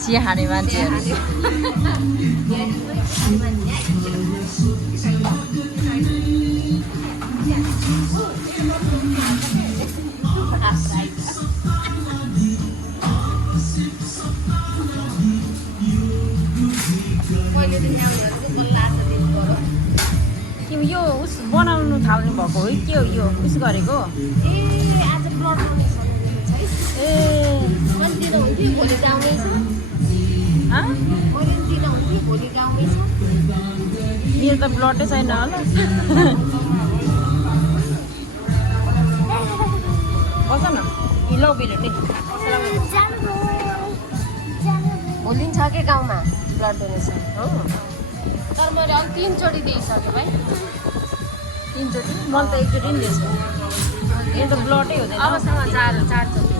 चिया खाने मान्छेहरू तिमी यो उस बनाउनु थाल्नु भएको हो के हो यो उस गरेको ए मेरो त ब्लडै छैन होला बस न लौ बिरटे भोलि छ के गाउँमा ब्लड डोनेसन हो तर मैले अघि 3 चोटि दिइसकेँ भाइ 3 चोटि मैले त एकचोटि नि दिएछु यो त ब्लडै हुँदैन अबसम्म 4 चोटि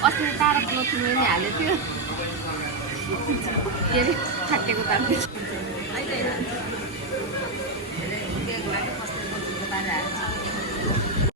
अस्ति तारा क्लोथिङ नि हालेको थियो के अरे फाटेको तार